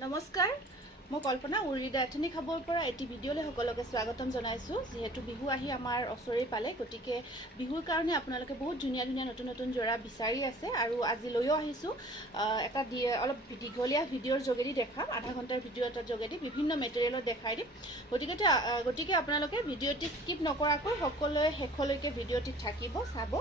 নমস্কাৰ, মই কল্পনা উৰিদা এথেনিক খাবৰ পৰা এটি ভিডিঅ'লৈ সকলোকে স্বাগতম জনাইছোঁ। যিহেতু বিহু আহি আমাৰ ওচৰেই পালে, গতিকে বিহুৰ কাৰণে আপোনালোকে বহুত ধুনীয়া ধুনীয়া নতুন নতুন যোৰা বিচাৰি আছে আৰু আজি লৈও আহিছোঁ। এটা অলপ দীঘলীয়া ভিডিঅ'ৰ যোগেদি দেখাম, আধা ঘণ্টাৰ ভিডিঅ' এটাৰ যোগেদি বিভিন্ন মেটেৰিয়েলত দেখাই দিম। গতিকে আপোনালোকে ভিডিঅ'টি স্কিপ নকৰাকৈ সকলোৱে শেষলৈকে ভিডিঅ'টিত থাকিব, চাব।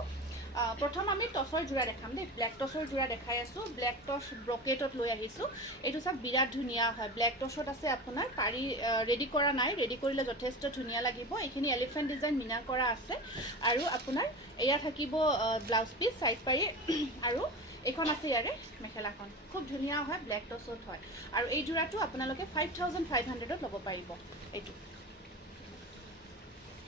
প্ৰথম আমি টচৰ যোৰা দেখাম দেই। ব্লেক টচৰ যোৰা দেখাই আছোঁ। ব্লেক টচ ব্ৰকেটত লৈ আহিছোঁ। এইটো চাওক, বিৰাট ধুনীয়া হয়। ব্লেক টচত আছে আপোনাৰ পাৰি, ৰেডি কৰা নাই, ৰেডি কৰিলে যথেষ্ট ধুনীয়া লাগিব। এইখিনি এলিফেণ্ট ডিজাইন মিনা কৰা আছে আৰু আপোনাৰ এয়া থাকিব ব্লাউজ পিচ, চাইড পাৰি আৰু এইখন আছে ইয়াৰে মেখেলাখন। খুব ধুনীয়া হয়, ব্লেক টচত হয় আৰু এই যোৰাটো আপোনালোকে 5500ত ল'ব পাৰিব। এইটো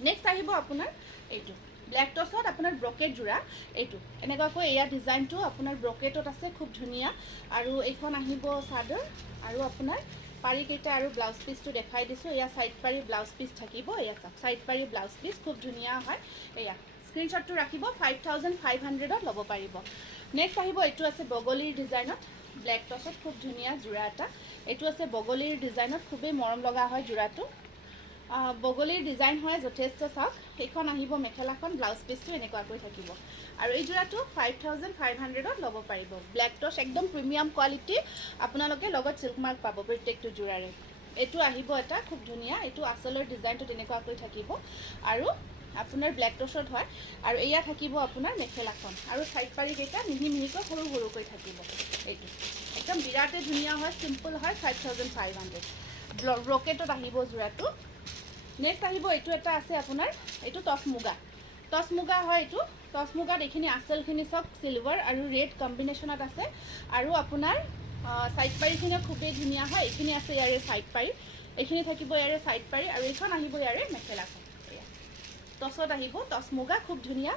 নেক্সট আহিব আপোনাৰ এইটো ব্লেক টচত আপোনাৰ ব্ৰকেট যোৰা। এইটো এনেকুৱাকৈ এয়া ডিজাইনটো আপোনাৰ ব্ৰকেটত আছে, খুব ধুনীয়া। আৰু এইখন আহিব চাদৰ আৰু আপোনাৰ পাৰিকেইটা আৰু ব্লাউজ পিচটো দেখাই দিছোঁ। এয়া চাইড পাৰি ব্লাউজ পিচ থাকিব। এয়া চাওক, চাইড পাৰি ব্লাউজ পিচ খুব ধুনীয়া হয়। এয়া স্ক্ৰীনশ্বটটো ৰাখিব, 5500ত ল'ব পাৰিব। নেক্সট আহিব, এইটো আছে বগলীৰ ডিজাইনত, ব্লেক টচত খুব ধুনীয়া যোৰা এটা। এইটো আছে বগলীৰ ডিজাইনত, খুবেই মৰম লগা হয় যোৰাটো। বগলীৰ ডিজাইন হয় যথেষ্ট। চাওক, সেইখন আহিব মেখেলাখন, ব্লাউজ পিচটো এনেকুৱাকৈ থাকিব আৰু এই যোৰাটো 5500ত ল'ব পাৰিব। ব্লেক টচ একদম প্ৰিমিয়াম কোৱালিটি, আপোনালোকে লগত চিল্ক মাৰ্ক পাব প্ৰত্যেকটো যোৰাৰে। এইটো আহিব এটা খুব ধুনীয়া, এইটো আচলৰ ডিজাইনটো তেনেকুৱাকৈ থাকিব আৰু আপোনাৰ ব্লেক টচত হয়। আৰু এয়া থাকিব আপোনাৰ মেখেলাখন আৰু চাইড পাৰিকেইটা মিহি মিহিকৈ সৰু সৰুকৈ থাকিব। এইটো একদম বিৰাটেই ধুনীয়া হয়, চিম্পল হয়, 5500। ব্ৰকেটত আহিব যোৰাটো। নেক্সট আহিব, এইটো এটা আছে আপোনাৰ, এইটো টচ মুগা। টচ মুগা হয় এইটো। টচ মুগাত এইখিনি আঁচলখিনি চব চিলভাৰ আৰু ৰেড কম্বিনেশ্যনত আছে আৰু আপোনাৰ চাইড পাৰিখিনিও খুবেই ধুনীয়া হয়। এইখিনি আছে ইয়াৰে চাইড পাৰি, এইখিনি থাকিব ইয়াৰে চাইড পাৰি আৰু এইখন আহিব ইয়াৰে মেখেলাখন। এয়া টচত আহিব, টচ মুগা খুব ধুনীয়া,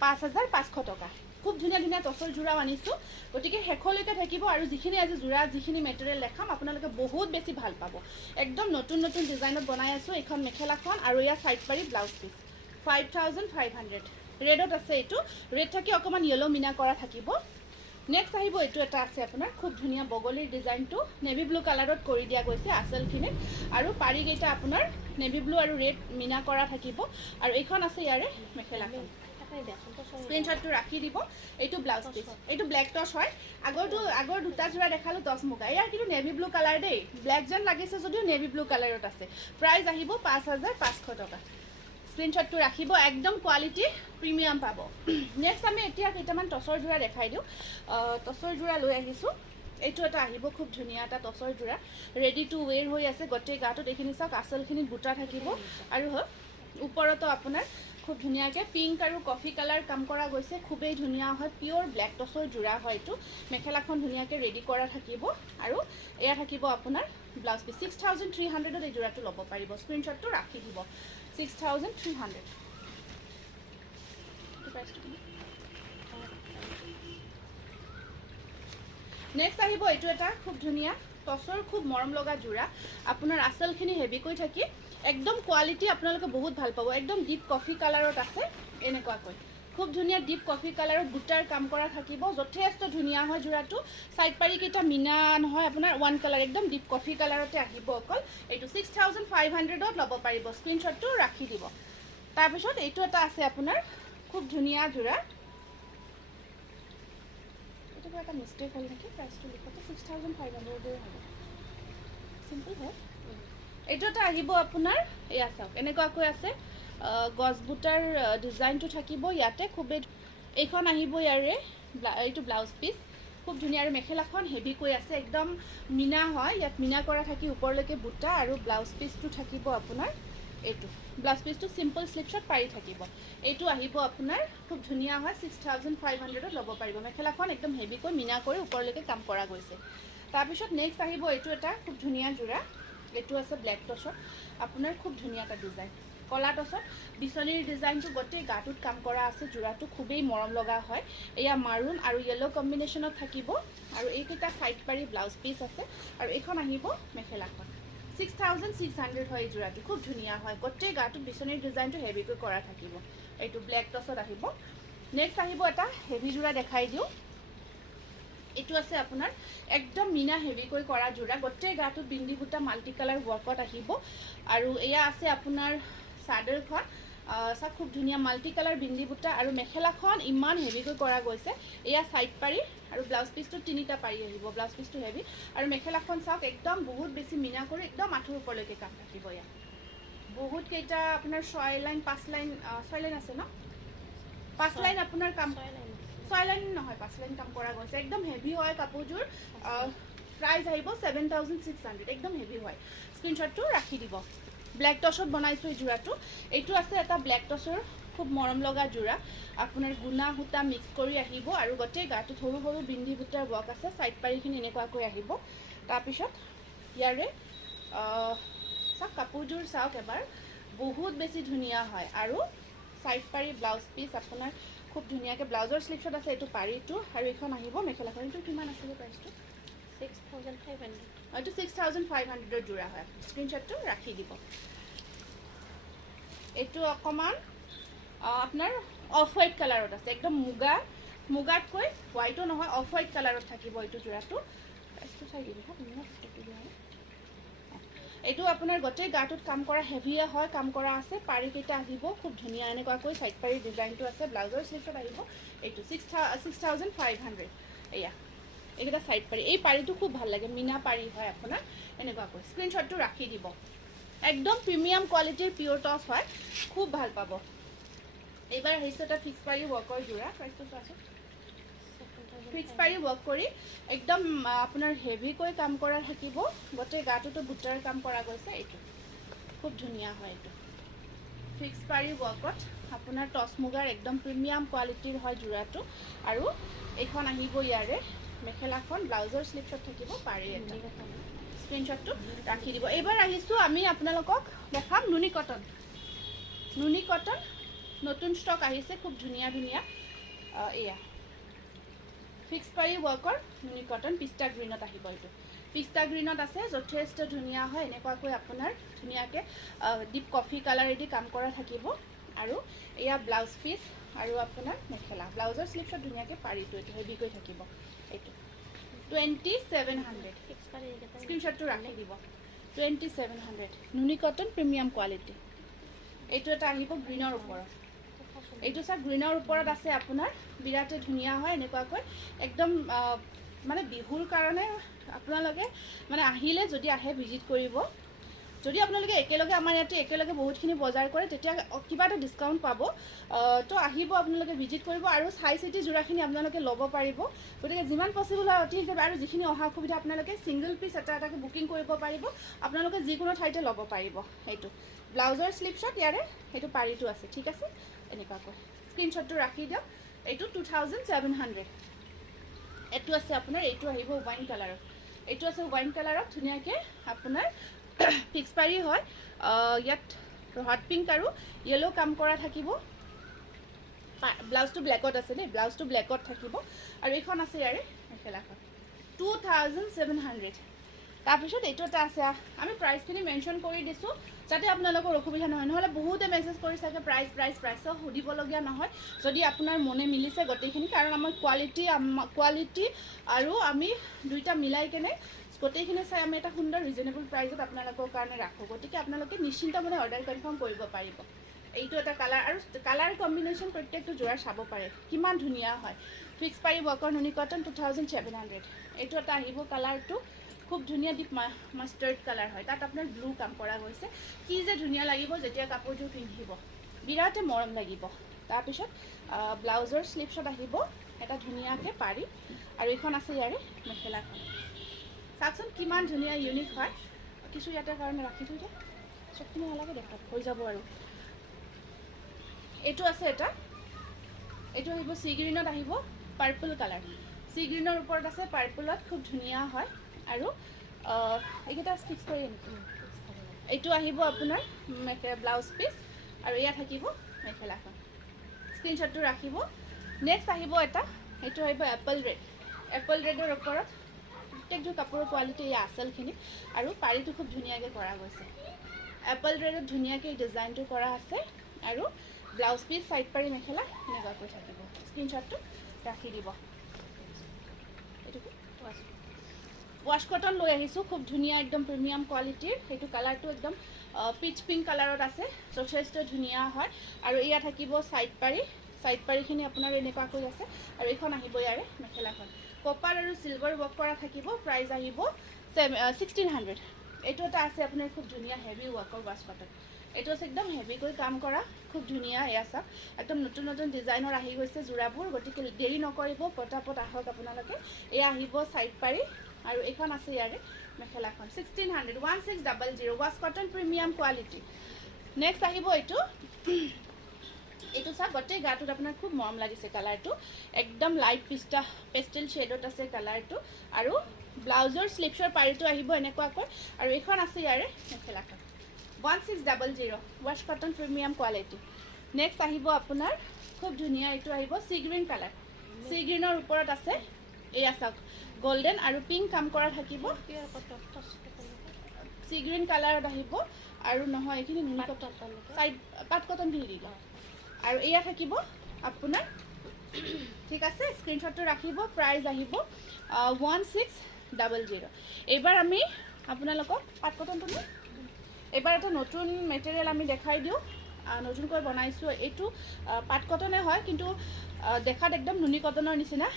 5500 টকা। খুব ধুনীয়া ধুনীয়া টচৰ যোৰাও আনিছোঁ, গতিকে শেষলৈকে থাকিব। আৰু যিখিনি আজি যোৰা, যিখিনি মেটেৰিয়েল দেখাম আপোনালোকে বহুত বেছি ভাল পাব। একদম নতুন নতুন ডিজাইনত বনাই আছোঁ। এইখন মেখেলাখন আৰু ইয়াৰ চাইড পাৰি ব্লাউজ পিচ 5500। ৰেডত আছে, এইটো ৰেড থাকি অকণমান য়েলো মিনা কৰা থাকিব। নেক্সট আহিব, এইটো এটা আছে আপোনাৰ খুব ধুনীয়া বগলীৰ ডিজাইনটো নেভি ব্লু কালাৰত কৰি দিয়া গৈছে আঁচলখিনিত আৰু পাৰিকেইটা আপোনাৰ নেভি ব্লু আৰু ৰেড মিনা কৰা থাকিব আৰু এইখন আছে ইয়াৰে মেখেলাখন। স্ক্ৰীনশ্বটটো ৰাখি দিব। এইটো ব্লাউজ পিচ, এইটো ব্লেক টচ হয়। আগৰ দুটা যোৰা দেখালোঁ টচ মুগা, ইয়াৰ কিন্তু নেভি ব্লু কালাৰ দেই। ব্লেক যেন লাগিছে যদিও নেভি ব্লু কালাৰত আছে। প্ৰাইচ আহিব 5500 টকা। স্ক্ৰীনশ্বটটো ৰাখিব, একদম কোৱালিটি প্ৰিমিয়াম পাব। নেক্সট আমি এতিয়া কেইটামান টচৰ যোৰা দেখাই দিওঁ। টচৰ যোৰা লৈ আহিছোঁ। এইটো এটা আহিব খুব ধুনীয়া এটা টচৰ যোৰা, ৰেডি টু ৱেৰ হৈ আছে গোটেই গাটোত। এইখিনি চাওক, আঁচলখিনিত বুটা থাকিব আৰু ওপৰতো আপোনাৰ খুব ধুনীয়াকৈ পিংক আৰু কফি কালাৰ কাম কৰা গৈছে, খুবেই ধুনীয়া হয়। পিয়'ৰ ব্লেক টচৰ যোৰা হয় এইটো। মেখেলাখন ধুনীয়াকৈ ৰেডি কৰা থাকিব আৰু এয়া থাকিব আপোনাৰ ব্লাউজ পিচ। 6300ত এই যোৰাটো ল'ব পাৰিব। স্ক্ৰীনশ্বটটো ৰাখি দিব, 6300। নেক্সট আহিব, এইটো এটা খুব ধুনীয়া টচৰ খুব মৰম লগা যোৰা। আপোনাৰ আঁচলখিনি হেভিকৈ থাকি একদম কোৱালিটি আপোনালোকে বহুত ভাল পাব। একদম ডিপ কফি কালাৰত আছে, এনেকুৱাকৈ খুব ধুনীয়া ডিপ কফি কালাৰত বুটাৰ কাম কৰা থাকিব। যথেষ্ট ধুনীয়া হয় যোৰাটো। চাইড পাৰিকেইটা মিনা নহয়, আপোনাৰ ওৱান কালাৰ, একদম ডিপ কফি কালাৰতে আহিব অকল। এইটো 6500ত ল'ব পাৰিব। স্ক্ৰীনশ্বটটো ৰাখি দিব। তাৰপিছত এইটো এটা আছে আপোনাৰ খুব ধুনীয়া যোৰা। এইটো এটা মিষ্টেক হ'ল নেকি, প্ৰাইচটো লিখোঁতে 6500 হ'ব, চিম্পল হয়। এইটো এটা আহিব আপোনাৰ, এয়া চাওক এনেকুৱাকৈ আছে, গছ বুটাৰ ডিজাইনটো থাকিব ইয়াতে খুবেই। এইখন আহিব ইয়াৰে এইটো ব্লাউজ পিচ, খুব ধুনীয়া আৰু মেখেলাখন হেভিকৈ আছে, একদম মিনা হয়। ইয়াত মিনা কৰা থাকি ওপৰলৈকে বুটা আৰু ব্লাউজ পিচটো থাকিব আপোনাৰ। এইটো ব্লাউজ পিচটো চিম্পল শ্লিপছত পাৰি থাকিব। এইটো আহিব আপোনাৰ খুব ধুনীয়া হয়, 6500ত ল'ব পাৰিব। মেখেলাখন একদম হেভিকৈ মিনা কৰি ওপৰলৈকে কাম কৰা গৈছে। তাৰপিছত নেক্সট আহিব, এইটো এটা খুব ধুনীয়া যোৰা। এইটো আছে ব্লেক টচত, আপোনাৰ খুব ধুনীয়া এটা ডিজাইন। কলা টচত বিচনীৰ ডিজাইনটো গোটেই গাটোত কাম কৰা আছে। যোৰাটো খুবেই মৰম লগা হয়। এয়া মাৰুণ আৰু য়েলো কম্বিনেশ্যনত থাকিব আৰু এইকেইটা চাইড পাৰি ব্লাউজ পিচ আছে আৰু এইখন আহিব মেখেলাখন। 6600 হয় এই যোৰাটো, খুব ধুনীয়া হয়। গোটেই গাটোত বিচনীৰ ডিজাইনটো হেভিকৈ কৰা থাকিব। এইটো ব্লেক টচত আহিব। নেক্সট আহিব এটা হেভি যোৰা দেখাই দিওঁ। এইটো আছে আপোনাৰ একদম মিনা হেভিকৈ কৰা যোৰা গোটেই গাটোত বিন্দি বুটা মাল্টি কালাৰ ৱৰ্কত আহিব আৰু এয়া আছে আপোনাৰ চাদৰখন চাওক খুব ধুনীয়া মাল্টি কালাৰ বিন্দি বুটা আৰু মেখেলাখন ইমান হেভিকৈ কৰা গৈছে এয়া সাইড পাৰি আৰু ব্লাউজ পিসটো তিনিটা পাৰি আহিব ব্লাউজ পিসটো হেভি আৰু মেখেলাখন চাওক একদম বহুত বেছি মিনা কৰি একদম আঁঠুৰ ওপৰলৈকে কাম থাকিব এয়া বহুত কেইটা আপোনাৰ 6 লাইন 5 লাইন 6 লাইন আছে ন 5 লাইন আপোনাৰ কাম 6 লাইন নহয় 5 লাইন কাম কৰা গৈছে একদম হেভি হয় কাপোৰযোৰ প্ৰাইস আহিব 7600 একদম হেভি হয় স্ক্ৰিনশ্বটটো ৰাখি দিব ব্ল্যাক টছত বনাইছো এই জোৰাটো এইটো আছে এটা ব্ল্যাক টছৰ খুব মৰম লগা জোৰা আপোনাৰ গুনা হুতা মিক্স কৰি আহিব আৰু গোটেই গাটো সৰু সৰু বিন্ধি বুটাৰ ৱৰ্ক আছে সাইড পাৰিখিনি এনেকুৱাকৈ আহিব তাৰ পিছত ইয়াৰে সব কাপোৰযোৰ চাওক এবাৰ বহুত বেছি ধুনীয়া হয় আৰু সাইড পাৰি ব্লাউজ পিস আপোনাৰ খুব ধুনীয়াকৈ ব্লাউজৰ স্লিপছত আছে এইটো পাৰিটো আৰু এখন আহিব মেখেলাখনটো কিমান আছে প্ৰাইসটো 6500 এইটো 6500 জোৰা হয় স্ক্ৰিনশ্বটটো ৰাখি দিব এইটো অকমান আপোনাৰ অফ হোৱাইট কালাৰত আছে একদম মুগাতকৈ হোৱাইটো নহয় অফ হোৱাইট কালাৰত থাকিব এইটো জোৰাটো প্ৰাইসটো চাই দিব এইটো আপোনাৰ গোটেই গাটোত কাম কৰা হেভিয়ে হয় কাম কৰা আছে পাৰি কেইটা আহিব খুব ধুনীয়া এনেকুৱাকৈ সাইড পাৰি ডিজাইনটো আছে ব্লাউজৰ স্লিভছত আহিব এইটো 6500 এয়া এইটা সাইড পাৰি এই পাৰিটো খুব ভাল লাগে মিনা পাৰি হয় আপোনাৰ এনেকুৱাকৈ স্ক্ৰিনশ্বটটো ৰাখি দিব একদম প্ৰিমিয়াম কোৱালিটিৰ পিওৰ টছ হয় খুব ভাল পাব এবাৰ আহিছে এটা ফিক্স পাৰি ৱৰ্কৰ জোৰা প্ৰাইসটো আছে ফিক্স পাৰি ৱৰ্ক কৰি একদম আপোনাৰ হেভিকৈ কাম কৰা থাকিব গোটেই গাটোতো বুটাৰ কাম কৰা গৈছে এইটো খুব ধুনীয়া হয় এইটো ফিক্স পাৰি ৱৰ্কত আপোনাৰ টছ মুগাৰ একদম প্ৰিমিয়াম কোৱালিটিৰ হয় জোৰাটো আৰু এইখন আহিব ইয়াৰে মেখেলাখন ব্লাউজৰ স্লিপছত থাকিব পাৰি এটা স্ক্ৰিনশ্বটটো ৰাখি দিব এবাৰ আহিছো আমি আপোনালোকক দেখাম নুনি কটন নতুন ষ্টক আহিছে খুব ধুনীয়া ধুনীয়া এয়া ফিক্স পাৰি ৱৰ্কৰ নুনি কটন পিস্তা গ্ৰীনত আহিব এইটো পিস্তা গ্ৰীনত আছে যথেষ্ট ধুনীয়া হয় এনেকুৱাকৈ আপোনাৰ ধুনীয়াকৈ ডিপ কফি কালাৰেদি কাম কৰা থাকিব আৰু এয়া ব্লাউজ পিস আৰু আপোনাৰ মেখেলা ব্লাউজৰ স্লিপছত ধুনীয়াকৈ পাৰিটো এইটো হেভিকৈ থাকিব এইটো 2700 স্ক্ৰিনশ্বটটো ৰাখি দিব 2700 নুনি কটন প্ৰিমিয়াম কোৱালিটি এইটো এটা আহিব গ্ৰীনৰ ওপৰত এইটো সব গ্ৰীনৰ ওপৰত আছে আপোনাৰ বিৰাটে ধুনীয়া হয় এনেকুৱাকৈ একদম মানে বিহুৰ কাৰণে আপোনালোকে মানে আহিলে যদি আহে ভিজিট কৰিব যদি আপোনালোকে একেলগে আমাৰ ইয়াতে একেলগে বহুতখিনি বজাৰ কৰে তেতিয়া কিবা এটা ডিসকাউন্ট পাব তো আহিব আপোনালোকে ভিজিট কৰিব আৰু চাই চিটি জোৰাখিনি আপোনালোকে ল'ব পাৰিব গতিকে যিমান পসিবল হয় অতি আৰু যিখিনি অহা সুবিধা আপোনালোকে সিঙ্গল পিস এটাকে বুকিং কৰিব পাৰিব আপোনালোকে যিকোনো ঠাইতে ল'ব পাৰিব এইটো ব্লাউজৰ স্লিপছত ইয়াৰে এইটো পাৰিটো আছে ঠিক আছে এনেকুৱাকৈ স্ক্ৰিনশ্বটটো ৰাখি দিয়ক এইটো 2700 এইটো আছে আপোনাৰ এইটো আহিব ওয়াইন কালাৰত এইটো আছে ওয়াইন কালাৰত ধুনীয়াকৈ আপোনাৰ ফিক্স পাৰি হয় ইয়াত হট পিংক আৰু ইয়েলো কাম কৰা থাকিব ব্লাউজটো ব্ল্যাকত আছে দেই ব্লাউজটো ব্ল্যাকত থাকিব আৰু এইখন আছে ইয়াৰে মেখেলাখন 2700 তাৰপিছত এইটো এটা আছে আমি প্ৰাইচখিনি মেনশ্যন কৰি দিছো যাতে আপোনালোকৰ অসুবিধা নহয় নহলে বহুতে মেছেজ কৰি থাকে প্ৰাইচ সুধিবলগীয়া নহয় যদি আপোনাৰ মনে মিলিছে গোটেইখিনি কাৰণ আমাৰ কোৱালিটি আৰু আমি দুইটা মিলাই কেনে গোটেইখিনি চাই আমি এটা সুন্দৰ ৰিজনেবল প্ৰাইজত আপোনালোকৰ কাৰণে ৰাখো গতিকে আপোনালোকে নিশ্চিন্ত মনে অৰ্ডাৰ কনফাৰ্ম কৰিব পাৰিব এইটো এটা কালাৰ আৰু কালাৰ কম্বিনেশ্যন প্ৰত্যেকটো জোৰা চাব পাৰে কিমান ধুনীয়া হয় ফিক্স পাৰি ৱৰ্কৰ নুনি কটন 2700 এইটো এটা আহিব কালাৰটো খুব ধুনীয়া ডিপ মাষ্টাৰ্ড কালাৰ হয় তাত আপোনাৰ ব্লু কাম কৰা গৈছে কি যে ধুনীয়া লাগিব যেতিয়া কাপোৰযোৰ পিন্ধিব বিৰাটে মৰম লাগিব তাৰপিছত ব্লাউজৰ স্লিপছত আহিব এটা ধুনীয়াকৈ পাৰি আৰু এইখন আছে ইয়াৰে মেখেলাখন চাওকচোন কিমান ধুনীয়া ইউনিক হয় কিছু ইয়াতে কাৰণে ৰাখি থৈ দিয়ে চবখিনি নালাগে দেখাত হৈ যাব আৰু এইটো আছে এটা এইটো আহিব সি গ্ৰীনত আহিব পাৰ্পল কালাৰ সি গ্ৰীনৰ ওপৰত আছে পাৰ্পলত খুব ধুনীয়া হয় আৰু এইকেইটা ফিক্স কৰি এইটো আহিব আপোনাৰ ব্লাউজ পিস আৰু এয়া থাকিব মেখেলাখন স্ক্ৰিনশ্বটটো ৰাখিব নেক্সট আহিব এটা এইটো আহিব এপল ৰেডৰ ওপৰত প্ৰত্যেকযোৰ কাপোৰৰ কোৱালিটি এয়া আচলখিনি আৰু পাৰিটো খুব ধুনীয়াকৈ কৰা গৈছে এপল ৰেডত ধুনীয়াকৈ ডিজাইনটো কৰা আছে আৰু ব্লাউজ পিস সাইড পাৰি মেখেলা এনেকুৱাকৈ থাকিব স্ক্ৰিনশ্বটটো ৰাখি দিব এইটো ৱাছ কটন লৈ আহিছোঁ খুব ধুনীয়া একদম প্ৰিমিয়াম কোৱালিটিৰ সেইটো কালাৰটো একদম পিচ পিংক কালাৰত আছে যথেষ্ট ধুনীয়া হয় আৰু এয়া থাকিব চাইড পাৰিখিনি আপোনাৰ এনেকুৱাকৈ আছে আৰু এইখন আহিব ইয়াৰে মেখেলাখন কপাৰ আৰু চিলভাৰ ৱৰ্ক কৰা থাকিব প্ৰাইচ আহিব 1600 এইটো এটা আছে আপোনাৰ খুব ধুনীয়া হেভি ৱৰ্কৰ ৱাছ কটন এইটো আছে একদম হেভিকৈ কাম কৰা খুব ধুনীয়া এয়া চাওক একদম নতুন নতুন ডিজাইনৰ আহি গৈছে যোৰাবোৰ গতিকে দেৰি নকৰিব পটাপট আহক আপোনালোকে এয়া আহিব চাইড পাৰি আৰু এইখন আছে ইয়াৰে মেখেলাখন 1600 1600 wash cotton premium quality next আহিব এইটো চাওক গোটেই গাটোত আপোনাৰ খুব মৰম লাগিছে কালাৰটো একদম লাইট পেষ্টেল শ্বেডত আছে কালাৰটো আৰু ব্লাউজৰ স্লিপছৰ পাৰিটো আহিব এনেকুৱাকৈ আৰু এইখন আছে ইয়াৰে মেখেলাখন 1600 wash cotton premium quality next আহিব আপোনাৰ খুব ধুনীয়া এইটো আহিব সি গ্ৰীণ কালাৰ সি গ্ৰীণৰ ওপৰত আছে এয়া চাওক গোল্ডেন আৰু পিংক কাম কৰা থাকিব সি গ্ৰীণ কালাৰত আহিব আৰু নহয় এইখিনি চাইড পাট কটনখিনি দি দিওঁ আৰু এয়া থাকিব আপোনাৰ ঠিক আছে স্ক্ৰীনশ্বটটো ৰাখিব প্ৰাইচ আহিব 1600 এইবাৰ আমি আপোনালোকক পাট কটনটো এইবাৰ এটা নতুন মেটেৰিয়েল আমি দেখাই দিওঁ নতুনকৈ বনাইছোঁ এইটো পাট কটনে হয় কিন্তু দেখাত একদম নুনি কটনৰ নিচিনা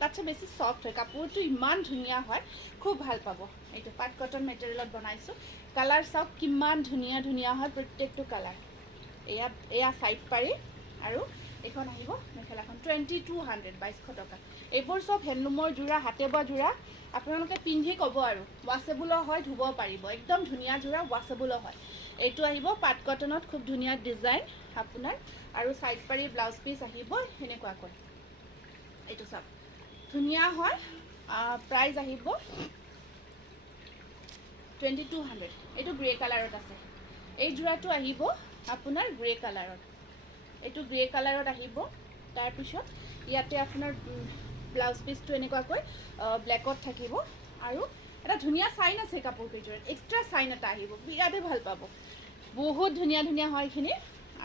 তাতছে বেছি সফ্ট হয় কাপোৰটো ইমান ধুনীয়া হয় খুব ভাল পাব এইটো পাট কটন মেটেৰিয়েলত বনাইছোঁ কালাৰ চাওক কিমান ধুনীয়া ধুনীয়া হয় প্ৰত্যেকটো কালাৰ এয়া চাইড পাৰি আৰু এইখন আহিব মেখেলাখন 2200 2200 টকা এইবোৰ চব হেণ্ডলুমৰ যোৰা হাতে বোৱা যোৰা আপোনালোকে পিন্ধি ক'ব আৰু ৱাছেবুলৰ হয় ধুব পাৰিব একদম ধুনীয়া যোৰা ৱাছেবুলৰ হয় এইটো আহিব পাট কটনত খুব ধুনীয়া ডিজাইন আপোনাৰ আৰু চাইড পাৰি ব্লাউজ পিচ আহিব এনেকুৱাকৈ এইটো চাওক ধুনীয়া হয় প্ৰাইচ আহিব 2200 এইটো গ্ৰে কালাৰত আছে এই যোৰাটো আহিব আপোনাৰ গ্ৰে কালাৰত এইটো গ্ৰে কালাৰত আহিব তাৰপিছত ইয়াতে আপোনাৰ ব্লাউজ পিচটো এনেকুৱাকৈ ব্লেকত থাকিব আৰু এটা ধুনীয়া চাইন আছে কাপোৰকেইযোৰত এক্সট্ৰা চাইন এটা আহিব বিৰাটেই ভাল পাব বহুত ধুনীয়া ধুনীয়া হয় এইখিনি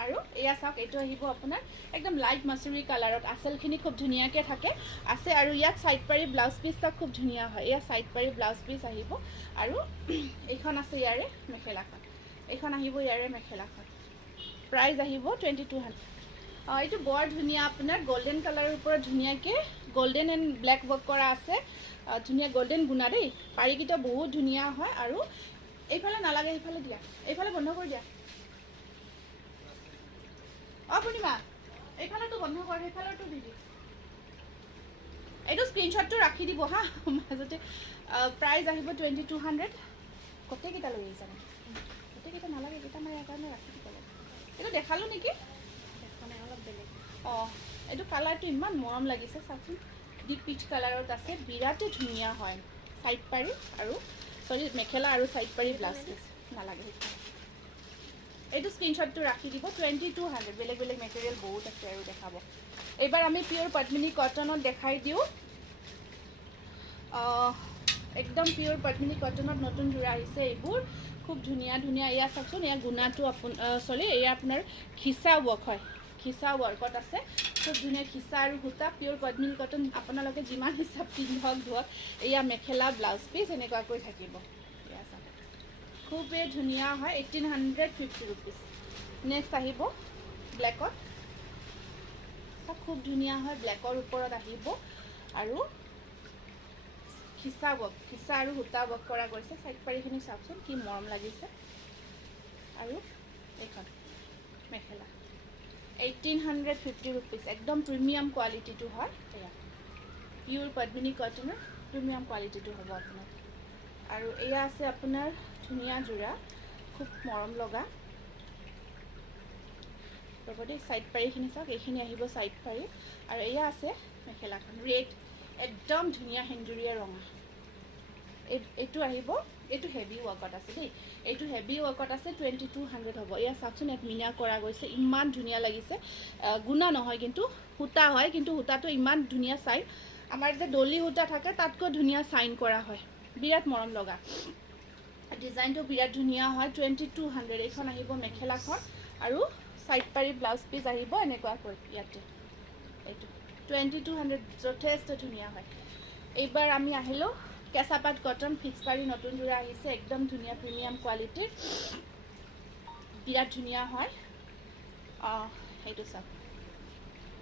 আৰু এয়া চাওক এইটো আহিব আপোনাৰ একদম লাইট মাছুৰী কালাৰত আঁচলখিনি খুব ধুনীয়াকৈ থাকে আছে আৰু ইয়াত চাইড পাৰি ব্লাউজ পিচ চাওক খুব ধুনীয়া হয় এয়া চাইড পাৰি ব্লাউজ পিচ আহিব আৰু এইখন আছে ইয়াৰে মেখেলাখন এইখন আহিব ইয়াৰে মেখেলাখন প্ৰাইচ আহিব 2200 এইটো বৰ ধুনীয়া আপোনাৰ গোল্ডেন কালাৰৰ ওপৰত ধুনীয়াকৈ গোল্ডেন এণ্ড ব্লেক ৱৰ্ক কৰা আছে ধুনীয়া গোল্ডেন গুণা দেই পাৰিকেইটা বহুত ধুনীয়া হয় আৰু এইফালে নালাগে এইফালে দিয়া এইফালে বন্ধ কৰি দিয়া পূৰ্ণিমা এইফালেতো বন্ধ কৰ সেইফালৰটো দি দিওঁ এইটো স্ক্ৰীনশ্বটটো ৰাখি দিব হা মাজতে প্ৰাইচ আহিব 2200 গোটেইকেইটা লৈ আহিছে গোটেইকেইটা নালাগে কেইটা মই ইয়াৰ কাৰণে ৰাখি দিব লাগে এইটো দেখালোঁ নেকি অলপ বেলেগ এইটো কালাৰটো ইমান মৰম লাগিছে চাওকচোন ডিপ পিচ কালাৰত আছে বিৰাটেই ধুনীয়া হয় চাইড পাৰি আৰু চৰি মেখেলা আৰু চাইড পাৰি ব্লাউজ পিচ নালাগে এইটো স্ক্ৰীনশ্বটটো ৰাখি দিব 2200 বেলেগ বেলেগ মেটেৰিয়েল বহুত আছে আৰু দেখাব এইবাৰ আমি পিয়'ৰ পদ্মিনী কটনত দেখাই দিওঁ একদম পিয়'ৰ পদ্মিনী কটনত নতুন যোৰা আহিছে এইবোৰ খুব ধুনীয়া ধুনীয়া এয়া চাওকচোন এয়া গুণাটো এয়া আপোনাৰ খিচা ৱৰ্ক হয় খিচা ৱৰ্কত আছে খুব ধুনীয়া খিচা আৰু সূতা পিয়'ৰ পদ্মিনী কটন আপোনালোকে যিমান হিচাপ পিন্ধক ধৰক এয়া মেখেলা ব্লাউজ পিচ এনেকুৱাকৈ থাকিব এয়া চাওক খুবেই ধুনীয়া হয় 1850 ৰুপিজ নেক্সট আহিব ব্লেকত চাওক খুব ধুনীয়া হয় ব্লেকৰ ওপৰত আহিব আৰু খিচা আৰু সূতা ৱৰ্ক কৰা গৈছে চাইড পাৰিখিনি চাওকচোন কি মৰম লাগিছে আৰু এইখন মেখেলা 1850 ৰুপিজ একদম প্ৰিমিয়াম কোৱালিটিটো হয় এয়া পিয়'ৰ পদ্মিনী কটনৰ প্ৰিমিয়াম কোৱালিটিটো হ'ব আপোনাৰ আৰু এয়া আছে আপোনাৰ ধুনীয়া যোৰা খুব মৰম লগা ৰ'ব দেই চাইড পাৰিখিনি চাওক এইখিনি আহিব চাইড পাৰি আৰু এয়া আছে মেখেলাখন ৰেড একদম ধুনীয়া সেন্দুৰীয়া ৰঙা এইটো আহিব এইটো হেভি ৱৰ্কত আছে দেই এইটো হেভি ৱৰ্কত আছে 2200 হ'ব এয়া চাওকচোন ইয়াত মিনা কৰা গৈছে ইমান ধুনীয়া লাগিছে গুণা নহয় কিন্তু সূতা হয় কিন্তু সূতাটো ইমান ধুনীয়া চাইন আমাৰ যে ডলি সূতা থাকে তাতকৈ ধুনীয়া চাইন কৰা হয় বিৰাট মৰম লগা ডিজাইনটো বিৰাট ধুনীয়া হয় 2200 এইখন আহিব মেখেলাখন আৰু চাইড পাৰি ব্লাউজ পিচ আহিব এনেকুৱাকৈ ইয়াতে এইটো 2200 যথেষ্ট ধুনীয়া হয় এইবাৰ আমি আহিলোঁ কেঁচাপাত কটন ফিক্স পাৰি নতুন যোৰা আহিছে একদম ধুনীয়া প্ৰিমিয়াম কোৱালিটিৰ বিৰাট ধুনীয়া হয় এইটো চাওক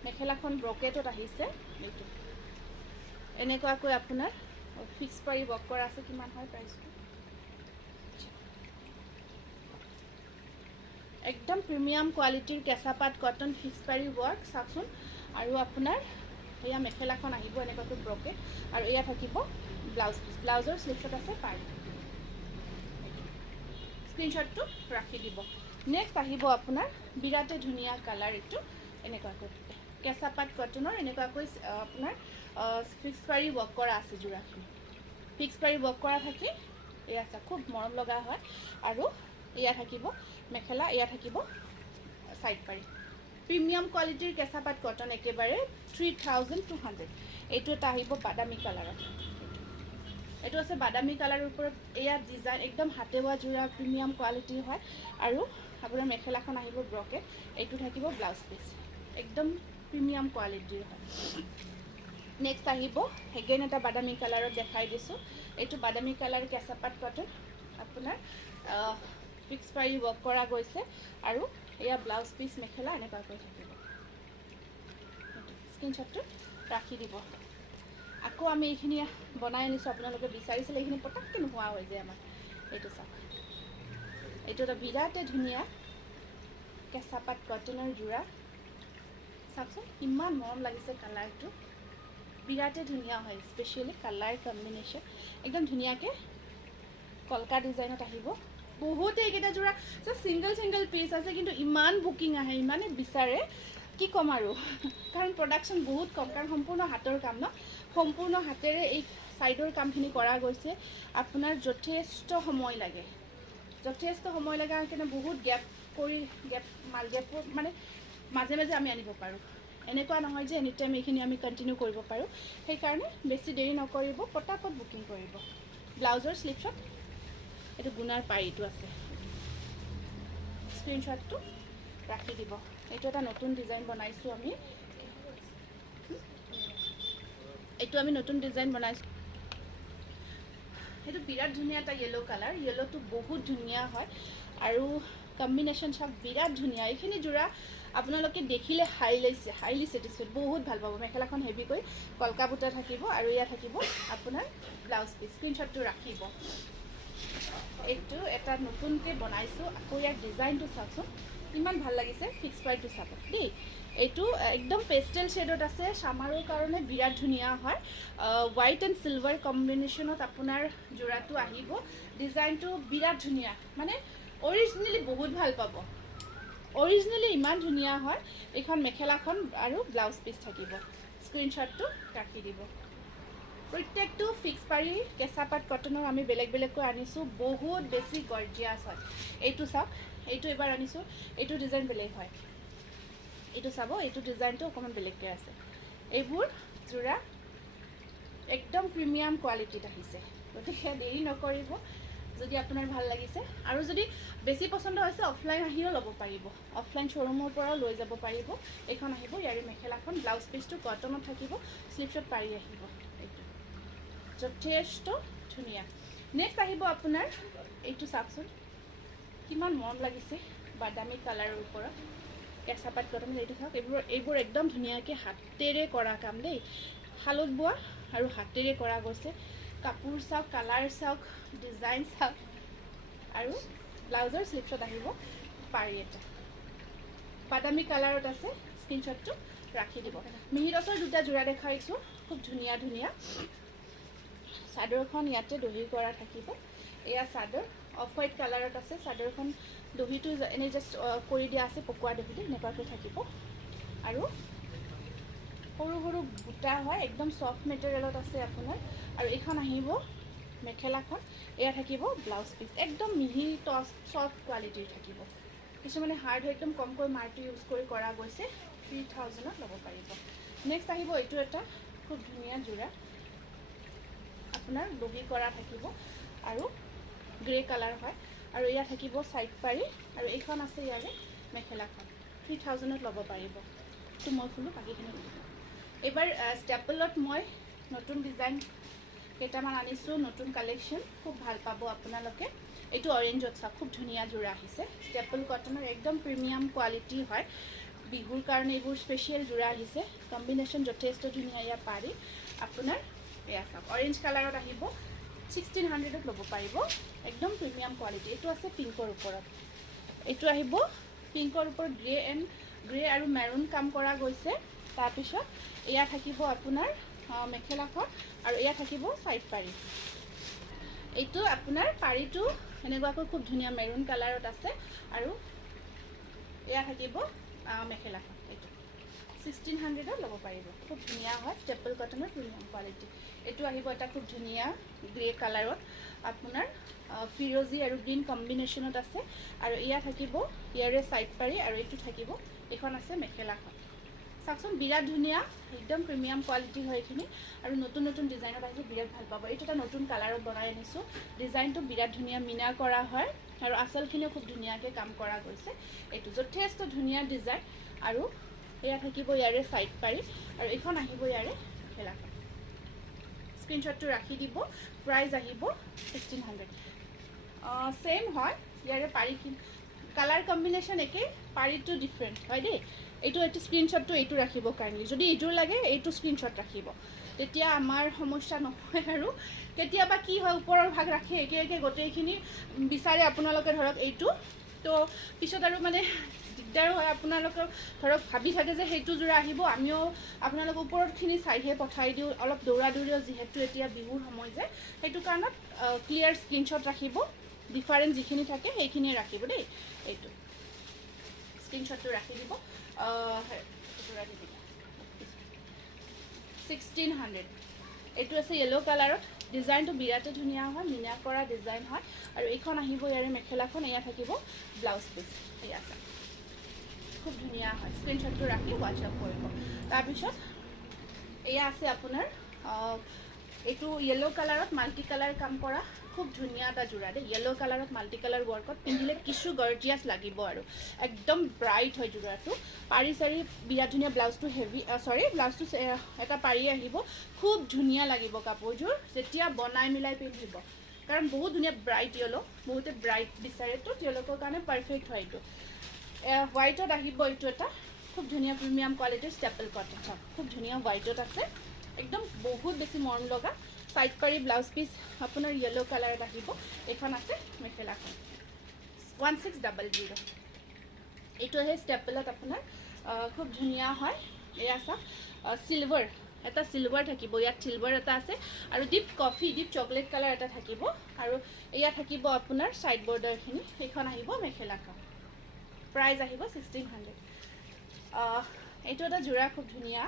মেখেলাখন ব্ৰকেটত আহিছে এইটো এনেকুৱাকৈ আপোনাৰ ফিক্স পাৰি ৱৰ্ক কৰা আছে কিমান হয় প্ৰাইচটো একদম প্ৰিমিয়াম কোৱালিটিৰ কেঁচাপাত কটন ফিক্স পাৰি ৱৰ্ক চাওকচোন আৰু আপোনাৰ এয়া মেখেলাখন আহিব এনেকুৱাকৈ ব্ৰকেট আৰু এয়া থাকিব ব্লাউজ পিচ ব্লাউজৰ স্লিভছত আছে পাৰি স্ক্ৰীনশ্বটটো ৰাখি দিব নেক্সট আহিব আপোনাৰ বিৰাটে ধুনীয়া কালাৰ এইটো এনেকুৱাকৈ কেঁচাপাত কটনৰ এনেকুৱাকৈ আপোনাৰ ফিক্স পাৰি ৱৰ্ক কৰা আছে যোৰাখিনি ফিক্স পাৰি ৱৰ্ক কৰা থাকে এয়া চাওক খুব মৰম লগা হয় আৰু এয়া থাকিব মেখেলা এয়া থাকিব সাইড পাৰি প্ৰিমিয়াম কোৱালিটিৰ কেঁচাপাত কটন একেবাৰে 3200 এইটো এটা আহিব বাদামী কালাৰত এইটো আছে বাদামী কালাৰৰ ওপৰত এয়া ডিজাইন একদম হাতে বোৱা যোৰা প্ৰিমিয়াম কোৱালিটিৰ হয় আৰু আপোনাৰ মেখেলাখন আহিব ব্ৰকেট এইটো থাকিব ব্লাউজ পিচ একদম প্ৰিমিয়াম কোৱালিটিৰ হয় নেক্সট আহিব এগেইন এটা বাদামী কালাৰত দেখাই দিছোঁ এইটো বাদামী কালাৰ কেঁচাপাত কটন আপোনাৰ ফিক্স পাৰি ৱৰ্ক কৰা গৈছে আৰু এয়া ব্লাউজ পিচ মেখেলা এনেকুৱাকৈ থাকিব স্ক্ৰীনশ্বটটো ৰাখি দিব আকৌ আমি এইখিনি বনাই আনিছোঁ আপোনালোকে বিচাৰিছিলে এইখিনি পটককৈ নোহোৱা হৈ যায় আমাৰ এইটো চাওক এইটো এটা বিৰাটে ধুনীয়া কেঁচাপাত কটনৰ যোৰা চাওকচোন ইমান মৰম লাগিছে কালাৰটো বিৰাটে ধুনীয়া হয় স্পেচিয়েলি কালাৰ কম্বিনেশ্যন একদম ধুনীয়াকৈ কলকা ডিজাইনত আহিব বহুতে এইকেইটা যোৰা ছিংগল পিচ আছে কিন্তু ইমান বুকিং আহে ইমানে বিচাৰে কি ক'ম আৰু কাৰণ প্ৰডাকশ্যন বহুত কম কাৰণ সম্পূৰ্ণ হাতৰ কাম ন সম্পূৰ্ণ হাতেৰে এই ছাইডৰ কামখিনি কৰা গৈছে আপোনাৰ যথেষ্ট সময় লাগে কাৰণে বহুত গেপ মানে মাজে মাজে আমি আনিব পাৰোঁ এনেকুৱা নহয় যে এনি টাইম এইখিনি আমি কণ্টিনিউ কৰিব পাৰোঁ সেইকাৰণে বেছি দেৰি নকৰিব পটাপট বুকিং কৰিব ব্লাউজৰ স্লিভছত এইটো গুণাৰ পাৰিটো আছে স্ক্ৰীনশ্বটটো ৰাখি দিব এইটো এটা নতুন ডিজাইন বনাইছোঁ আমি নতুন ডিজাইন বনাইছোঁ সেইটো বিৰাট ধুনীয়া এটা য়েলো কালাৰ য়েলোটো বহুত ধুনীয়া হয় আৰু কম্বিনেশ্যন চাওক বিৰাট ধুনীয়া এইখিনি যোৰা আপোনালোকে দেখিলে হাইলি ছেটিছফাইড বহুত ভাল পাব মেখেলাখন হেভিকৈ কলকা বুটা থাকিব আৰু ইয়াত থাকিব আপোনাৰ ব্লাউজ পিচ স্ক্ৰীনশ্বটটো ৰাখিব এইটো এটা নতুনকৈ বনাইছোঁ আকৌ ইয়াৰ ডিজাইনটো চাওকচোন ইমান ভাল লাগিছে ফিক্স প্ৰাইচটো চাব দেই এইটো একদম পেষ্টেল শ্বেডত আছে চামাৰৰ কাৰণে বিৰাট ধুনীয়া হয় হোৱাইট এণ্ড চিলভাৰ কম্বিনেশ্যনত আপোনাৰ যোৰাটো আহিব ডিজাইনটো বিৰাট ধুনীয়া মানে অৰিজিনেলি বহুত ভাল পাব অৰিজিনেলি ইমান ধুনীয়া হয় এইখন মেখেলাখন আৰু ব্লাউজ পিচ থাকিব স্ক্ৰীনশ্বটটো ৰাখি দিব প্ৰত্যেকটো ফিক্স পাৰি কেঁচাপাত কটনৰ আমি বেলেগকৈ আনিছোঁ বহুত বেছি গৰ্জিয়াছ হয় এইটো চাওক এইটো এবাৰ আনিছোঁ এইটো ডিজাইন বেলেগ হয় এইটো চাব এইটো ডিজাইনটো অকণমান বেলেগকৈ আছে এইবোৰ যোৰা একদম প্ৰিমিয়াম কোৱালিটিত আহিছে গতিকে দেৰি নকৰিব যদি আপোনাৰ ভাল লাগিছে আৰু যদি বেছি পচন্দ হৈছে অফলাইন আহিও ল'ব পাৰিব অফলাইন শ্ব'ৰুমৰ পৰাও লৈ যাব পাৰিব এইখন আহিব ইয়াৰে মেখেলাখন ব্লাউজ পিচটো কটনত থাকিব স্লিভছত পাৰি আহিব এইটো যথেষ্ট ধুনীয়া নেক্সট আহিব আপোনাৰ এইটো চাওকচোন কিমান মৰম লাগিছে বাদামী কালাৰৰ ওপৰত কেঁচাপাত কটন এইটো চাওক এইবোৰ একদম ধুনীয়াকৈ হাতেৰে কৰা কাম দেই শালত বোৱা আৰু হাতেৰে কৰা গৈছে কাপোৰ চাওক কালাৰ চাওক ডিজাইন চাওক আৰু ব্লাউজৰ স্লিভছত আহিব পাৰি এটা বাদামী কালাৰত আছে স্ক্ৰীনশ্বটটো ৰাখি দিব মিহিৰছৰ দুটা যোৰা দেখাইছোঁ খুব ধুনীয়া চাদৰখন ইয়াতে দহি কৰা থাকিব এয়া চাদৰ অফ হোৱাইট কালাৰত আছে চাদৰখন দহিটো এনেই জাষ্ট কৰি দিয়া আছে পকোৱা দহিটো এনেকুৱাকৈ থাকিব আৰু সৰু বুটা হয় একদম ছফ্ট মেটেৰিয়েলত আছে আপোনাৰ আৰু এইখন আহিব মেখেলাখন এয়া থাকিব ব্লাউজ পিচ একদম মিহি ছফ্ট কোৱালিটিৰ থাকিব কিছুমানে হাৰ্ড হয় একদম কমকৈ মাৰটো ইউজ কৰি কৰা গৈছে 3000ত ল'ব পাৰিব নেক্সট আহিব এইটো এটা খুব ধুনীয়া যোৰা আপোনাৰ দহি কৰা থাকিব আৰু গ্ৰে কালাৰ হয় আৰু এয়া থাকিব সাইড পাৰি আৰু এইখন আছে ইয়াৰে মেখেলাখন 3000ত ল'ব পাৰিব তো মই খুলো বাকীখিনি এইবাৰ ষ্টেপলত মই নতুন ডিজাইন কেইটামান আনিছোঁ নতুন কালেকশ্যন, খুব ভাল পাব আপোনালোকে। এইটো অৰেঞ্জত চাওক, খুব ধুনীয়া যোৰা আহিছে, ষ্টেপল কটনৰ একদম প্ৰিমিয়াম কোৱালিটি হয়। বিহুৰ কাৰণে এইবোৰ স্পেচিয়েল যোৰা আহিছে, কম্বিনেশ্যন যথেষ্ট ধুনীয়া। ইয়াৰ পাৰি আপোনাৰ এয়া চাওক, অৰেঞ্জ কালাৰত আহিব, 1600ত ল'ব পাৰিব, একদম প্ৰিমিয়াম কোৱালিটি। এইটো আছে পিংকৰ ওপৰত, এইটো আহিব পিংকৰ ওপৰত গ্ৰে আৰু মেৰুন কাম কৰা গৈছে। তাৰপিছত এয়া থাকিব আপোনাৰ মেখেলাখন, আৰু এয়া থাকিব ছাইড পাৰি। এইটো আপোনাৰ পাৰিটো এনেকুৱাকৈ খুব ধুনীয়া মেৰুন কালাৰত আছে, আৰু এয়া থাকিব মেখেলাখন। এইটো 1600ত ল'ব পাৰিব, খুব ধুনীয়া হয়, ষ্টেপল কটনৰ প্ৰিমিয়াম কোৱালিটি। এইটো আহিব এটা খুব ধুনীয়া গ্ৰে কালাৰত, আপোনাৰ ফিৰ'জি আৰু গ্ৰীণ কম্বিনেশ্যনত আছে, আৰু এয়া থাকিব ইয়াৰে ছাইড পাৰি, আৰু এইটো থাকিব, এইখন আছে মেখেলাখন। চাওকচোন বিৰাট ধুনীয়া, একদম প্ৰিমিয়াম কোৱালিটি হয় এইখিনি, আৰু নতুন নতুন ডিজাইনত আহিছে, বিৰাট ভাল পাব। এইটো এটা নতুন কালাৰত বনাই আনিছোঁ, ডিজাইনটো বিৰাট ধুনীয়া মিনা কৰা হয়, আৰু আঁচলখিনিও খুব ধুনীয়াকৈ কাম কৰা গৈছে। এইটো যথেষ্ট ধুনীয়া ডিজাইন, আৰু এয়া থাকিব ইয়াৰে ছাইড পাৰি, আৰু এইখন আহিব ইয়াৰে মেখেলাখন। স্ক্ৰীনশ্বটটো ৰাখি দিব, প্ৰাইচ আহিব 1600। ছেইম হয়, ইয়াৰে পাৰিখিনি কালাৰ কম্বিনেশ্যন একেই, পাৰিটো ডিফাৰেণ্ট হয় দেই। এইটো স্ক্ৰীনশ্বটটো এইটো ৰাখিব কাইণ্ডলি, যদি এইটোৰ লাগে এইটো স্ক্ৰীনশ্বট ৰাখিব, তেতিয়া আমাৰ সমস্যা নহয়। আৰু কেতিয়াবা কি হয়, ওপৰৰ ভাগ ৰাখি একে গোটেইখিনি বিচাৰে আপোনালোকে, ধৰক এইটো, তো পিছত আৰু মানে দিগদাৰো হয়। আপোনালোকৰ ধৰক ভাবি থাকে যে সেইটো যোৰা আহিব, আমিও আপোনালোকৰ ওপৰতখিনি চাইহে পঠাই দিওঁ, অলপ দৌৰা দৌৰিও যিহেতু এতিয়া বিহুৰ সময় যে, সেইটো কাৰণত ক্লিয়াৰ স্ক্ৰীনশ্বট ৰাখিব, ডিফাৰেঞ্চ যিখিনি থাকে সেইখিনিয়ে ৰাখিব দেই। এইটো স্ক্ৰীনশ্বটটো ৰাখি দিব, এইটো ৰাখি দিব 1600। এইটো আছে য়েল্ল' কালাৰত, ডিজাইনটো বিৰাটেই ধুনীয়া হয়, মিনা কৰা ডিজাইন হয়, আৰু এইখন আহিব ইয়াৰে মেখেলাখন, এয়া থাকিব ব্লাউজ পিচ। এয়া আছে, খুব ধুনীয়া হয়, স্ক্ৰীনশ্বটটো ৰাখি হোৱাটছআপ কৰিব। তাৰপিছত এয়া আছে আপোনাৰ এইটো য়েল্ল' কালাৰত মাল্টি কালাৰ কাম কৰা, খুব ধুনীয়া এটা যোৰা দেই। য়েল্ল' কালাৰত মাল্টি কালাৰ ৱৰ্কত পিন্ধিলে কিছু গৰ্জিয়াছ লাগিব, আৰু একদম ব্ৰাইট হয় যোৰাটো। পাৰি চাৰি বিৰাট ধুনীয়া, ব্লাউজটো হেভি, ব্লাউজটো এটা পাৰি আহিব, খুব ধুনীয়া লাগিব কাপোৰযোৰ যেতিয়া বনাই মিলাই পিন্ধিব, কাৰণ বহুত ধুনীয়া ব্ৰাইট য়েল্ল', বহুতে ব্ৰাইট বিচাৰে, তো তেওঁলোকৰ কাৰণে পাৰফেক্ট হয়। এইটো হোৱাইটত আহিব, এইটো এটা খুব ধুনীয়া প্ৰিমিয়াম কোৱালিটিৰ ষ্টেপল কটন, চাওক খুব ধুনীয়া হোৱাইটত আছে, একদম বহুত বেছি মৰম লগা। ছাইড পাৰি ব্লাউজ পিচ আপোনাৰ য়েল্ল' কালাৰত আহিব, এইখন আছে মেখেলাখন 1600। এইটো আহে ষ্টেপলত আপোনাৰ, খুব ধুনীয়া হয়। এয়া চাওক চিলভাৰ, এটা চিলভাৰ থাকিব, ইয়াত চিলভাৰ এটা আছে, আৰু ডিপ চকলেট কালাৰ এটা থাকিব, আৰু এয়া থাকিব আপোনাৰ ছাইড বৰ্ডাৰখিনি। এইখন আহিব মেখেলাখন, প্ৰাইচ আহিব 1600। এইটো এটা যোৰা খুব ধুনীয়া,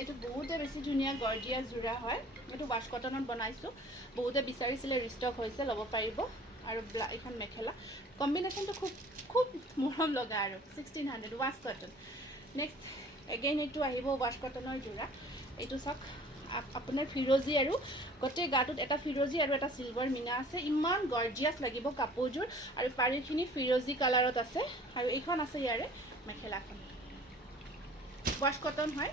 এইটো বহুতে বেছি ধুনীয়া গৰ্জিয়াছ যোৰা হয়। এইটো ৱাছ কটনত বনাইছোঁ, বহুতে বিচাৰিছিলে, ৰিষ্টক হৈছে, ল'ব পাৰিব। আৰু এইখন মেখেলা কম্বিনেশ্যনটো খুব মৰম লগা, আৰু 1600 ৱাছ কটন। নেক্সট এগেইন এইটো আহিব ৱাছ কটনৰ যোৰা। এইটো চাওক আপোনাৰ ফিৰ'জি, আৰু গোটেই গাটোত এটা ফিৰ'জি আৰু এটা চিলভাৰ মিনা আছে, ইমান গৰ্জিয়াছ লাগিব কাপোৰযোৰ, আৰু পাৰিখিনি ফিৰ'জি কালাৰত আছে, আৰু এইখন আছে ইয়াৰে মেখেলাখন, ৱাছ কটন হয়।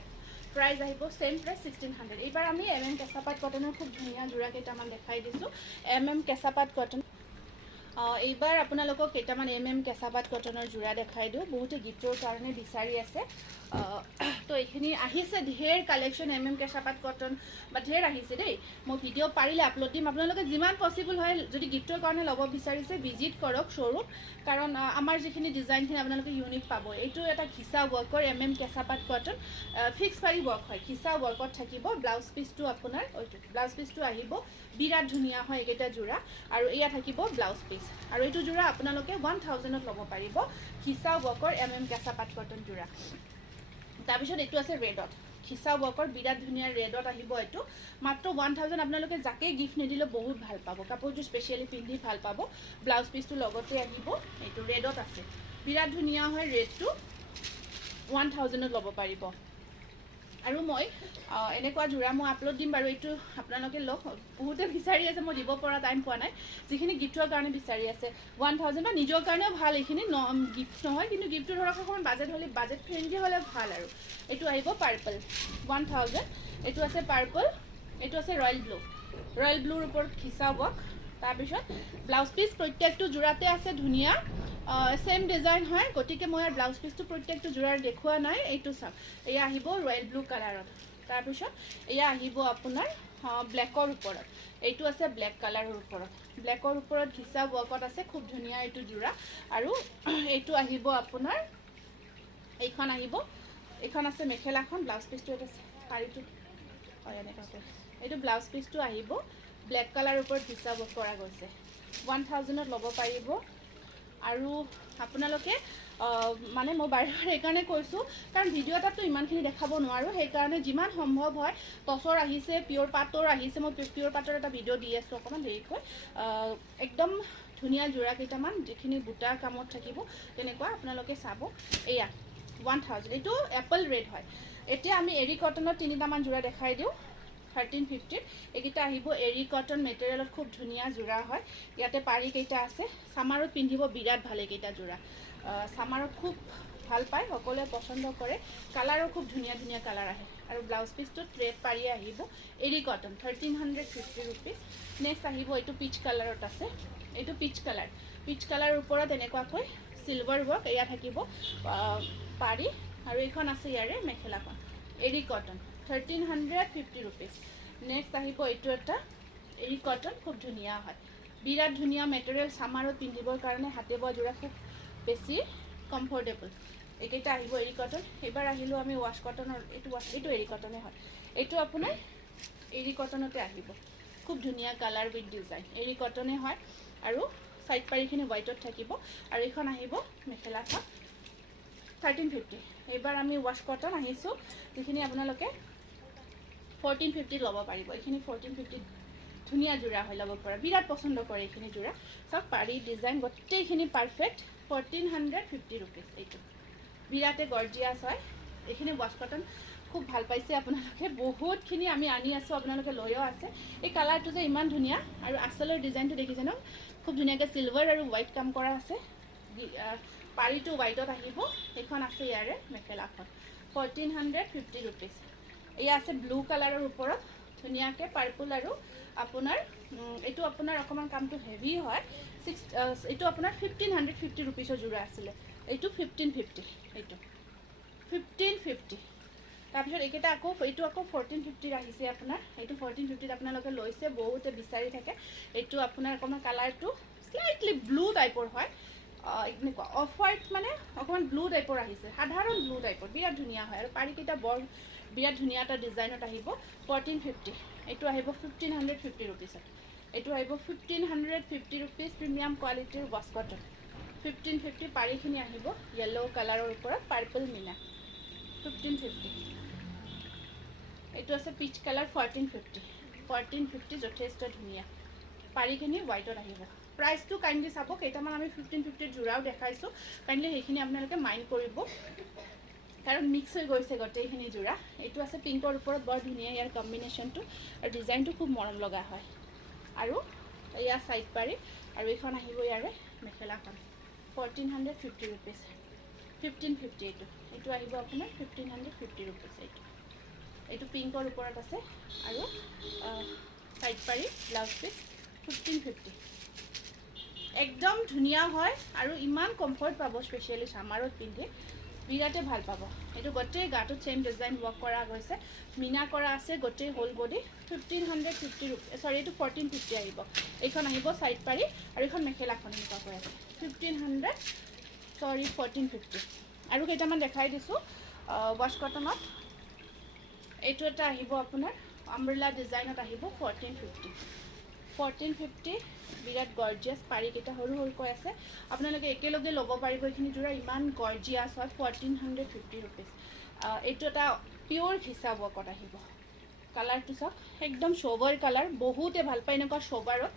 প্ৰাইচ আহিব ছেইম প্ৰাইচ 1600। এইবাৰ আমি কেঁচাপাত কটনৰ খুব ধুনীয়া যোৰা কেইটামান দেখাই দিছোঁ, কেঁচাপাত কটন। এইবাৰ আপোনালোকক কেইটামান কেঁচাপাত কটনৰ যোৰা দেখাই দিওঁ, বহুতে গিফ্টৰ কাৰণে বিচাৰি আছে। তো এইখিনি আহিছে ঢেৰ কালেকশ্যন, কেঁচাপাত কটন বা ঢেৰ আহিছে দেই। মই ভিডিঅ' পাৰিলে আপলোড দিম, আপোনালোকে যিমান পচিবল হয় যদি গিফ্টৰ কাৰণে ল'ব বিচাৰিছে ভিজিট কৰক শ্ব'ৰুম, কাৰণ আমাৰ যিখিনি ডিজাইনখিনি আপোনালোকে ইউনিক পাব। এইটো এটা ঘিচা ৱৰ্কৰ কেঁচাপাত কটন, ফিক্স পাৰি ৱৰ্ক হয়, ঘিচা ৱৰ্কত থাকিব। ব্লাউজ পিচটো আপোনাৰ ব্লাউজ পিচটো আহিব, বিৰাট ধুনীয়া হয় এইকেইটা যোৰা, আৰু এয়া থাকিব ব্লাউজ পিচ। আৰু এইটো যোৰা আপোনালোকে 1000ত ল'ব পাৰিব, ঘিচা ৱৰ্কৰ কেঁচাপাত কটন যোৰা। তাৰপিছত এইটো আছে ৰেডত, ঘিচা ৱৰ্কৰ বিৰাট ধুনীয়া ৰেডত আহিব, এইটো মাত্ৰ 1000। আপোনালোকে যাকে গিফ্ট নিদিলেও বহুত ভাল পাব, কাপোৰযোৰ স্পেচিয়েলি পিন্ধি ভাল পাব। ব্লাউজ পিচটো লগতে আহিব, এইটো ৰেডত আছে, বিৰাট ধুনীয়া হয় ৰেডটো, 1000ত ল'ব পাৰিব। আৰু মই এনেকুৱা যোৰা মই আপলোড দিম বাৰু, এইটো আপোনালোকে লওক, বহুতে বিচাৰি আছে, মই দিব পৰা টাইম পোৱা নাই। যিখিনি গিফ্টৰ কাৰণে বিচাৰি আছে 1000, বা নিজৰ কাৰণেও ভাল, এইখিনি গিফ্ট নহয়, কিন্তু গিফ্টটো ধৰক অকণমান বাজেট ফ্ৰেণ্ডলি হ'লে ভাল। আৰু এইটো আহিব পাৰ্পল, 1000। এইটো আছে পাৰ্পল, এইটো আছে ৰয়েল ব্লুৰ ওপৰত ঘিচা ৱৰ্ক তাৰপিছত ব্লাউজ পিচ প্ৰত্যেকটো জোৰাতে আছে ধুনীয়া সেম ডিজাইন হয় গতিকে মই ব্লাউজ পিচটো প্ৰত্যেকটো জোৰাৰ দেখুৱা নাই এইটো চাওক এয়া আহিব ৰয়েল ব্লু কালাৰত তাৰপিছত এয়া আহিব আপোনাৰ ব্লেকৰ ওপৰত এইটো আছে ব্লেক কালাৰৰ ওপৰত ঘিচা ৱৰ্কত আছে খুব ধুনীয়া এইটো জোৰা আৰু এইটো আহিব আপোনাৰ এইখন আছে মেখেলাখন ব্লাউজ পিচটো এটা পাৰীটো হয় এনেকৈ এইটো ব্লাউজ পিচটো আহিব ব্লেক কালাৰৰ ওপৰত ঘিচা ৱৰ্ক কৰা গৈছে 1000ত ল'ব পাৰিব আৰু আপোনালোকে মানে মই বাৰে বাৰে এইকাৰণে কৈছোঁ কাৰণ ভিডিঅ' এটাতো ইমানখিনি দেখাব নোৱাৰোঁ সেইকাৰণে যিমান সম্ভৱ হয় টচৰ আহিছে পিয়ৰ পাটৰ আহিছে মই পিয়ৰ পাটৰ এটা ভিডিঅ' দি আছোঁ অকণমান দেৰিকৈ একদম ধুনীয়া জোৰা কেইটামান যিখিনি বুটাৰ কামত থাকিব তেনেকুৱা আপোনালোকে চাব এয়া 1000 এইটো এপল ৰেড হয় এতিয়া আমি এৰি কটনৰ 3টামান জোৰা দেখাই দিওঁ 1350 এইকেইটা আহিব এৰি কটন মেটেৰিয়েলত খুব ধুনীয়া জোৰা হয় ইয়াতে পাৰি কেইটা আছে সামাৰত পিন্ধিব বিৰাট ভাল এইকেইটা জোৰা সামাৰত খুব ভাল পায় সকলোৱে পছন্দ কৰে কালাৰো খুব ধুনীয়া ধুনীয়া কালাৰ আহে আৰু ব্লাউজ পিচটো থ্ৰেড পাৰি আহিব এৰি কটন 1350 ৰুপিজ নেক্সট আহিব এইটো পিচ কালাৰত আছে এইটো পিচ কালাৰৰ ওপৰত এনেকুৱাকৈ সিলভাৰ ৱৰ্ক এয়া থাকিব পাৰি আৰু এইখন আছে ইয়াৰে মেখেলাখন এৰি কটন 1350 ৰুপিজ নেক্সট আহিব এইটো এটা এৰি কটন খুব ধুনীয়া হয় বিৰাট ধুনীয়া মেটেৰিয়েল সামাৰত পিন্ধিবৰ কাৰণে হাতে বোৱা জোৰা খুব বেছি কমফৰ্টেবল এইকেইটা আহিব এৰি কটন এবাৰ আহিলোঁ আমি ৱাছ কটনৰ এইটো এৰি কটনে হয় এইটো আপোনাৰ এৰি কটনতে আহিব খুব ধুনীয়া কালাৰ উইথ ডিজাইন এৰি কটনে হয় আৰু সাইড পাৰিখিনি হোৱাইটত থাকিব আৰু এইখন আহিব মেখেলাখন 1350 এইবাৰ আমি ৱাছ কটন আহিছোঁ যিখিনি আপোনালোকে 1450 ল'ব পাৰিব এইখিনি 1450 ধুনীয়া জোৰা হয় ল'ব পৰা বিৰাট পছন্দ কৰে এইখিনি জোৰা চব পাৰি ডিজাইন গোটেইখিনি পাৰফেক্ট 1450 ৰুপিজ এইটো বিৰাটে গৰ্জিয়াছ হয় এইখিনি ৱাছ কটন খুব ভাল পাইছে আপোনালোকে বহুতখিনি আমি আনি আছোঁ আপোনালোকে লৈও আছে এই কালাৰটো যে ইমান ধুনীয়া আৰু আচলৰ ডিজাইনটো দেখিছে ন খুব ধুনীয়াকৈ চিলভাৰ আৰু হোৱাইট কাম কৰা আছে পাৰীটো হোৱাইটত আহিব এইখন আছে ইয়াৰে মেখেলাখন 1450 ৰুপিজ এয়া আছে ব্লু কালাৰৰ ওপৰত ধুনীয়াকৈ পাৰ্পল আৰু আপোনাৰ এইটো আপোনাৰ অকণমান কামটো হেভি হয় এইটো আপোনাৰ 1550 ৰুপিজৰ জোৰা আছিলে এইটো 1550 এইটো 1550 তাৰপিছত এইকেইটা এইটো আকৌ 1450 আহিছে আপোনাৰ এইটো 1450 আপোনালোকে লৈছে বহুতে বিচাৰি থাকে এইটো আপোনাৰ অকণমান কালাৰটো স্লাইটলি ব্লু টাইপৰ হয় এনেকুৱা অফ হোৱাইট মানে অকণমান ব্লু টাইপৰ আহিছে সাধাৰণ ব্লু টাইপৰ বিৰাট ধুনীয়া হয় আৰু পাৰীকেইটা বৰ বিৰাট ধুনীয়া এটা ডিজাইনত আহিব 1450 এইটো আহিব 1550 ৰুপিজত এইটো আহিব 1550 ৰুপিজ প্ৰিমিয়াম কোৱালিটিৰ ৱাছ কটন 1550 পাৰীখিনি আহিব য়েল্ল' কালাৰৰ ওপৰত পাৰ্পল মিনা 1550 এইটো আছে পিচ কালাৰ 1450 যথেষ্ট ধুনীয়া পাৰীখিনি হোৱাইটত আহিব প্ৰাইচটো কাইণ্ডলি চাব কেইটামান আমি 1550 জোৰাও দেখাইছোঁ কাইণ্ডলি সেইখিনি আপোনালোকে মাইণ্ড কৰিব কাৰণ মিক্স হৈ গৈছে গোটেইখিনি জোৰা এইটো আছে পিংকৰ ওপৰত বৰ ধুনীয়া ইয়াৰ কম্বিনেশ্যনটো আৰু ডিজাইনটো খুব মৰম লগা হয় আৰু এয়া সাইড পাৰি আৰু এইখন আহিব ইয়াৰে মেখেলাখন 1450 ৰুপিজ 1550 এইটো আহিব আপোনাৰ 1550 ৰুপিজ এইটো পিংকৰ ওপৰত আছে আৰু সাইড পাৰি ব্লাউজ পিচ 1550 একদম ধুনীয়া হয় আৰু ইমান কমফৰ্ট পাব স্পেচিয়েলি সামাৰত পিন্ধি বিৰাটে ভাল পাব এইটো গোটেই গাটোত চেম ডিজাইন ৱৰ্ক কৰা গৈছে মিনা কৰা আছে গোটেই হোল বডি 1550 ৰুপিজ চৰি এইটো 1450 আহিব এইখন আহিব সাইড পাৰি আৰু এইখন মেখেলাখন এনেকুৱাকৈ আছে 1450 আৰু কেইটামান দেখাই দিছোঁ ৱাছ কটনত এইটো এটা আহিব আপোনাৰ আমব্ৰেলা ডিজাইনত আহিব 1450 বিৰাট গৰ্জিয়াছ পাৰীকেইটা সৰু সৰুকৈ আছে আপোনালোকে একেলগে ল'ব পাৰিব এইখিনি জোৰা ইমান গৰ্জিয়াছ হয় 1450 ৰুপিজ এইটো এটা পিয়'ৰ ঘিচা ৱৰ্কত আহিব কালাৰটো চাওক একদম শোভাৰ কালাৰ বহুতে ভাল পায় এনেকুৱা শোভাৰত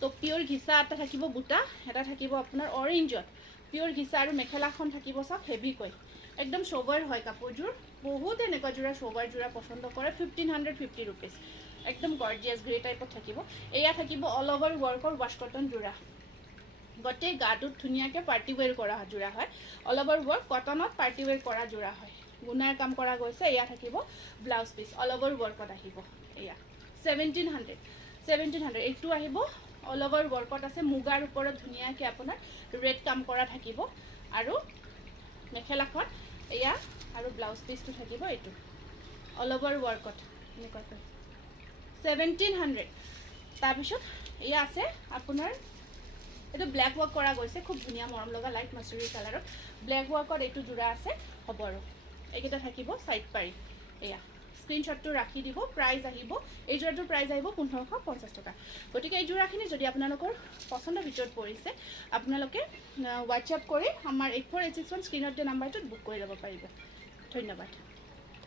তো পিয়'ৰ ঘিচা এটা থাকিব বুটা এটা থাকিব আপোনাৰ অৰেঞ্জত পিয়'ৰ ঘিচা আৰু মেখেলাখন থাকিব চাওক হেভিকৈ একদম শোভাৰ হয় কাপোৰযোৰ বহুত এনেকুৱা জোৰা শোভাৰ জোৰা পচন্দ কৰে 1550 ৰুপিজ একদম গৰ্জিয়াছ গ্ৰে টাইপত থাকিব এয়া থাকিব অল অভাৰ ৱৰ্কৰ ৱাছ কটন জোৰা গোটেই গাটোত ধুনীয়াকৈ পাৰ্টি ৱেৰ কৰা জোৰা হয় অল অভাৰ ৱৰ্ক কটনত পাৰ্টি ৱেৰ কৰা জোৰা হয় গুণাৰ কাম কৰা গৈছে এয়া থাকিব ব্লাউজ পিচ অল অভাৰ ৱৰ্কত আহিব এয়া 1700 এইটো আহিব অল ওভাৰ ৱৰ্কত আছে মুগাৰ ওপৰত ধুনীয়াকৈ আপোনাৰ ৰেড কাম কৰা থাকিব আৰু মেখেলাখন এয়া আৰু ব্লাউজ পিচটো থাকিব এইটো অল ওভাৰ ৱৰ্কত এনেকুৱাকৈ 1700 তাৰপিছত এয়া আছে আপোনাৰ এইটো ব্লেক ৱৰ্ক কৰা গৈছে খুব ধুনীয়া মৰম লগা লাইট মাছুৰী কালাৰত ব্লেক ৱৰ্কত এইটো জোৰা আছে হ'ব আৰু এইকেইটা থাকিব চাইড পাৰি এয়া স্ক্ৰীনশ্বটটো ৰাখি দিব প্ৰাইজ আহিব এই জোৰাটোৰ প্ৰাইজ আহিব 1550 টকা গতিকে এই জোৰাখিনি যদি আপোনালোকৰ পচন্দৰ ভিতৰত পৰিছে আপোনালোকে হোৱাটছআপ কৰি আমাৰ 8486 স্ক্ৰীনত দিয়া নাম্বাৰটোত বুক কৰি ল'ব পাৰিব ধন্যবাদ